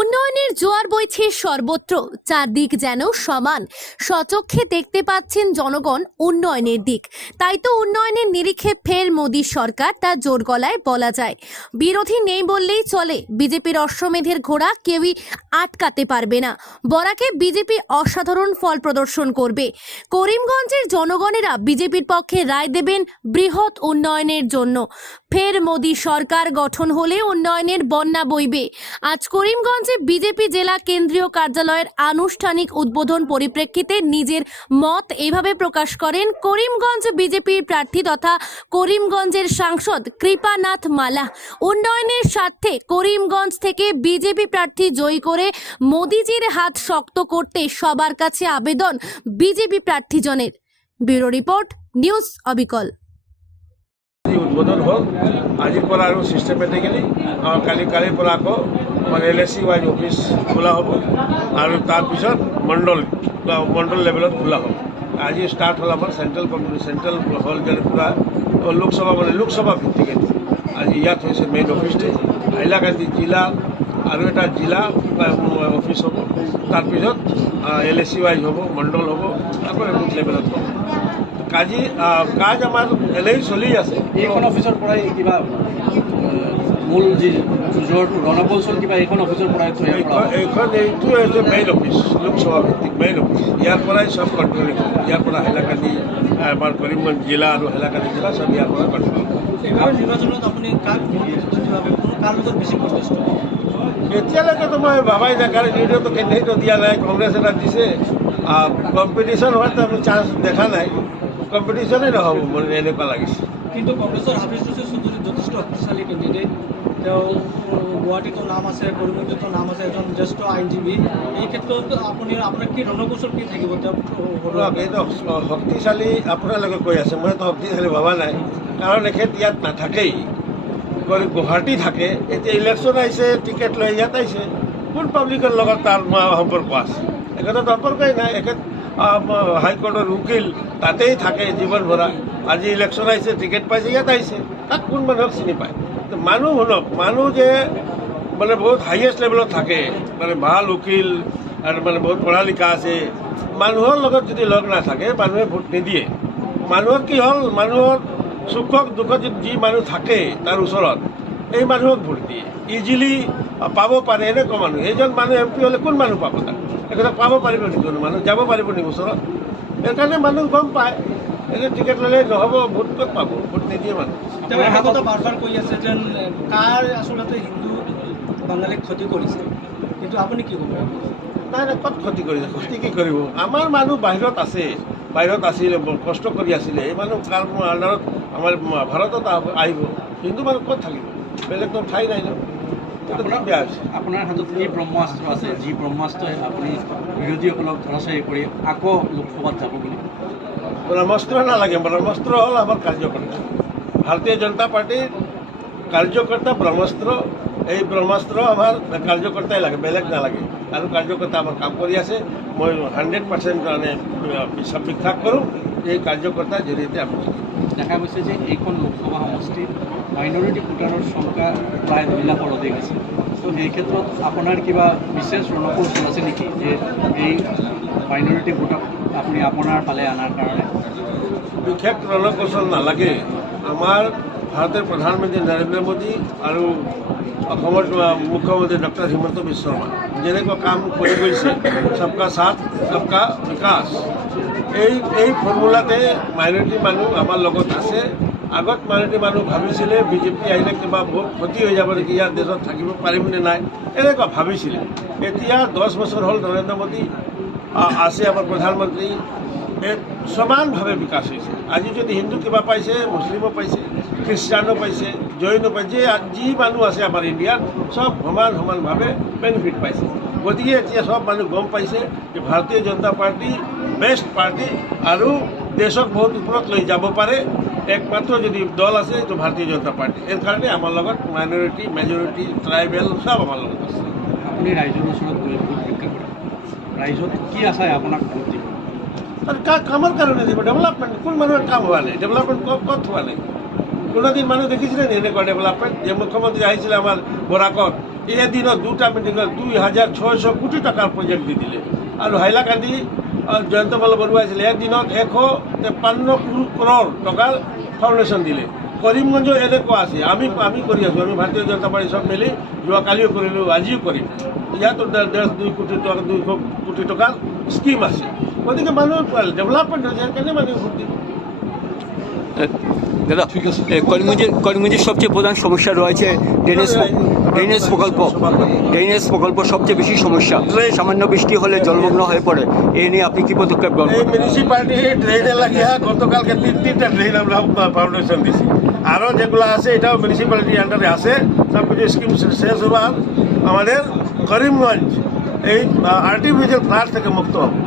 উন্নয়নের জোয়ার বইছে সর্বত্র, চারদিক যেন সমান। সচক্ষে দেখতে পাচ্ছেন জনগণ উন্নয়নের দিক। তাই তো উন্নয়নের নিরিখে ফের মোদী সরকার তা জোর গলায় বলা যায়। বিরোধী নেই বললেই চলে, বিজেপির অশ্বমেধের ঘোড়া কেউই আটকাতে পারবে না। বরাকে বিজেপি অসাধারণ ফল প্রদর্শন করবে। করিমগঞ্জের জনগণেরা বিজেপির পক্ষে রায় দেবেন বৃহৎ উন্নয়নের জন্য। ফের মোদী সরকার গঠন হলে উন্নয়নের বন্যা বইবে। আজ করিমগঞ্জে বিজেপি জেলা কেন্দ্রীয় কার্যালয়ের আনুষ্ঠানিক উদ্বোধন পরিপ্রেক্ষিতে নিজের মত এভাবে প্রকাশ করেন করিমগঞ্জ বিজেপির প্রার্থী তথা করিমগঞ্জের সাংসদ কৃপানাথ মালা। উন্নয়নের স্বার্থে করিমগঞ্জ থেকে বিজেপি প্রার্থী জয়ী করে মোদিজির হাত শক্ত করতে সবার কাছে আবেদন বিজেপি প্রার্থীজনের। ব্যুরো রিপোর্ট, নিউজ অবিকল। উদ্বোধন হ'ল আজিৰ পৰা আৰু ছিষ্টেমেটিকেলি কালি কালিৰ পৰা আকৌ। মানে L S C wise office খোলা হ'ব। আৰু তাৰপিছত মণ্ডল, বা মণ্ডল লেভেলত খোলা হ'ব। আজি ষ্টাৰ্ট হ'ল আমাৰ চেণ্ট্ৰেল কমিটি চেণ্ট্ৰেল হ'ল যেনে পূৰা লোকসভা মানে লোকসভা ভিত্তিকে আজি ইয়াত হৈছে মেইন অফিচটো হাইলাকান্দি জিলা, আৰু এটা জিলা অফিচ হ'ব। তাৰপিছত এল এছ চি ৱাইজ হ'ব, মণ্ডল হ'ব, আকৌ বুথ লেভেলত হ'ব। কাজি কাজ আমাৰ এনেই চলি আছে। এইখন অফিচৰ পৰাই কিবা মূল যি জোৰটো ৰণকৌশল কিবা এইখন অফিচৰ পৰাই এইখন এইটো হৈছে মেইন অফিচ লোকসভা ভিত্তিক মেইন অফিচ ইয়াৰ পৰাই চব কণ্ট্ৰলিং ইয়াৰ পৰা হাইলাকান্দি আমাৰ কৰিমগঞ্জ জিলা আৰু হাইলাকান্দি জিলা চব ইয়াৰ পৰা কণ্ট্ৰল নিৰ্বাচনত আপুনি কাক কাৰ লগত বেছি প্ৰচেষ্ট? এতিয়ালৈকেতো মই ভাবাই নাই কাৰণ নিউজতো কেন্দ্ৰীয়টো দিয়া নাই কংগ্ৰেছ এটা দিছে। কম্পিটিশ্যন হোৱাটো আমি চান্স দেখা নাই। কম্পিটিশ্যনেই নহ'ব মোৰ এনেকুৱা লাগিছে। কিন্তু কংগ্ৰেছৰ হাফিজ হুছেইন চৌধুৰী যথেষ্ট শক্তিশালী কেণ্ডিডেট তেওঁ গুৱাহাটীতো নাম আছে কৰিমগঞ্জতো নাম আছে এজন জ্যেষ্ঠ আইনজীৱী। এই ক্ষেত্ৰত আপুনি আপোনাৰ কি ৰণকৌশল কি থাকিব? তেওঁ শক্তিশালী আপোনালোকে কৈ আছে মইতো শক্তিশালী ভবা নাই। কাৰণ এখেত ইয়াত নাথাকেই। গুৱাহাটী থাকে এতিয়া ইলেকশ্যন আহিছে টিকেট লৈ ইয়াত আহিছে। কোন পাব্লিকৰ লগত তাৰ সম্পৰ্ক আছে? এখেতৰ সম্পৰ্কই নাই এখেত ম- উকিল, তাতেই থাকে জীৱন ভৰা আজি ইলেকশ্যন আহিছে টিকেট পাইছে, ইয়াত আহিছে তাক কোন মানুহক চিনি পায়? মানুহ শুনক, মানুহ যে মানে বহুত হাইয়েষ্ট লেভেলত থাকে মানে ভালো উকিল, আৰু মানে বহুত পঢ়া লিখা আছে, মানুহৰ লগত যদি লগ নাথাকে, মানুহে ভোট নিদিয়ে। মানুহৰ কি হ'ল? মানুহৰ সুখক, দুখত যি মানুহ থাকে, তাৰ ওচৰত। এই মানুহক ভোট দিয়ে। ইজিলি পাব পাৰে এনেকুৱা মানুহ এইজন মানুহ এম পি হ'লে কোন মানুহ পাব তাক একোটা পাব পাৰিব নেকি কোনো মানুহ যাব পাৰিব নেকি ওচৰত সেইকাৰণে মানুহ গম পায়। এতিয়া টিকেট ল'লে নহ'ব ভোট ক'ত পাব? ভোট নিদিয়ে মানুহ। তেওঁ একেটা বাৰ বাৰ কৈ আছে যেন কাৰ আচলতে হিন্দু বাঙালীক ক্ষতি কৰিছে? কিন্তু আপুনি কি ক'ব? নাই নাই ক'ত ক্ষতি কৰিছে? ক্ষতি কি কৰিব? আমাৰ মানুহ বাহিৰত আছে। বাহিৰত আছিলে কষ্ট কৰি আছিলে। এই মানুহ কাৰ আণ্ডাৰত আমাৰ ভাৰতত আহ- আহিব। হিন্দু মানুহ ক'ত থাকিব? বেলেগতো ঠাই নাই ন। এইটো কি বেয়া হৈছে। আপোনাৰ হাতত কি ব্ৰহ্মাস্ত্ৰ আছে? যি ব্ৰহ্মাস্ত্ৰই আপুনি বিৰোধীসকলক ধৰাচৰি কৰি আকৌ লোকসভাত যাব বুলি? ব্ৰহ্মাস্ত্ৰ নালাগে। ব্ৰহ্মাস্ত্ৰ হ'ল আমাৰ কাৰ্যকৰ্তা। ভাৰতীয় জনতা পাৰ্টীৰ কাৰ্যকৰ্তা ব্ৰহ্মাস্ত্ৰ। এই ব্ৰহ্মাস্ত্ৰ আমাৰ কাৰ্যকৰ্তাই লাগে বেলেগ নালাগে। আৰু কাৰ্যকৰ্তা আমাৰ কাম কৰি আছে। মই হাণ্ড্ৰেড পাৰ্চেণ্ট মানে বিশ্বাস বিশ্বাস কৰোঁ। এই কাৰ্যকৰ্তাৰ জৰিয়তে আপুনি দেখা গৈছে যে এইখন লোকসভা সমষ্টিত মাইনৰিটি ভোটাৰৰ সংখ্যা প্ৰায় দুই লাখৰ অধিক আছে। তো সেই ক্ষেত্ৰত আপোনাৰ কিবা বিশেষ ৰণকৌশল আছে নেকি যে এই মাইনৰিটি ভোটক আপুনি আপোনাৰ ফালে অনাৰ কাৰণে? বিশেষ ৰণকৌশল নালাগে। আমাৰ ভাৰতৰ প্ৰধানমন্ত্ৰী নৰেন্দ্ৰ মোদী আৰু অসমৰ মুখ্যমন্ত্ৰী ডক্টৰ হিমন্ত বিশ্ব শৰ্মা, যেনেকুৱা কাম কৰি গৈছে চবকা চাথ চবকা বিকাশ। এই এই ফৰ্মুলাতে মাইনৰিটি মানুহ আমাৰ লগত আছে। আগত মাইনৰিটি মানুহ ভাবিছিলে, বিজেপি আহিলে কিবা বহুত ক্ষতি হৈ যাব নেকি ইয়াত দেশত থাকিব পাৰিমনে নাই, এনেকুৱা ভাবিছিলে। এতিয়া দহ বছৰ হ'ল নৰেন্দ্ৰ মোদী আছে আমাৰ প্ৰধানমন্ত্ৰী। সমানভাৱে বিকাশ হৈছে আজি যদি হিন্দু কিবা পাইছে, মুছলিমো পাইছে, খ্ৰীষ্টানো পাইছে, জৈনো পাইছে, যি মানুহ আছে আমাৰ ইণ্ডিয়াত, চব সমান সমানভাৱে বেনিফিট পাইছে। গতিকে এতিয়া চব মানুহ গম পাইছে যে ভাৰতীয় জনতা পাৰ্টি বেষ্ট পাৰ্টি আৰু দেশক বহুত ওপৰত লৈ যাব পাৰে। একমাত্ৰ যদি দল আছে, এইটো ভাৰতীয় জনতা পাৰ্টি। এই কাৰণে আমাৰ লগত মাইনৰিটি মেজৰিটি ট্ৰাইবেল চব আমাৰ লগত আছে। আপুনি ৰাইজৰ ওচৰত গৈ ভোট ভিক্ষা কৰে। ৰাইজত কি আশাই আপোনাক ভোট দিব? আৰু কা কামৰ কাৰণে দিব ডেভেলপমেণ্ট কোন মানুহৰ কাম হোৱা নাই? ডেভেলপমেণ্ট ক'ত হোৱা নাই? কোনোদিন মানুহ দেখিছিলে নি এনেকুৱা ডেভেলপমেণ্ট যে মুখ্যমন্ত্ৰী আহিছিলে আমাৰ বৰাকত এদিনত দুটা মিটিঙত দুই হাজাৰ ছয়শো কোটি টকাৰ প্ৰজেক্ট দি দিলে। আৰু হাইলাকান্দি জয়ন্ত মল্ল বৰুৱা আছিলে এদিনত এশ তেপান্ন কৰোৰ টকাৰ ফাউণ্ডেশ্যন দিলে। কৰিমগঞ্জ এনেকুৱা আছে। আমি আমি কৰি আছোঁ, আমি ভাৰতীয় জনতা পাৰ্টি চব মিলি যোৱাকালিও কৰিলোঁ, আজিও কৰিম। ইয়াতো ডেৰ দুই কোটি টকা দুইশ কোটি টকাৰ স্কিম আছে। গতিকে মানুহ ডেভেলপমেণ্ট হৈছে সেইকাৰণে মানুহে ভোট দিব দাদা করিমগঞ্জের করিমগঞ্জের সবচেয়ে প্রধান সমস্যা রয়েছে ড্রেনেজ ড্রেনেজ প্রকল্প। ড্রেনেজ প্রকল্প সবচেয়ে বেশি সমস্যা। সামান্য বৃষ্টি হলে জলমগ্ন হয়ে পড়ে। এ নিয়ে আপনি কি পদক্ষেপ গ্রহণ এই করবেন মিউনিসিপালিটি ড্রেনে লাগিয়া গতকালকে তিন তিনটা ড্রেন আমরা ফাউন্ডেশন দিছি। আরও যেগুলো আছে এটাও মিউনিসিপালিটির আন্ডারে আছে। সব কিছু স্কিম শেষ হবার আমাদের করিমগঞ্জ এই আর্টিফিশিয়াল ফ্লাড থেকে মুক্ত হবে।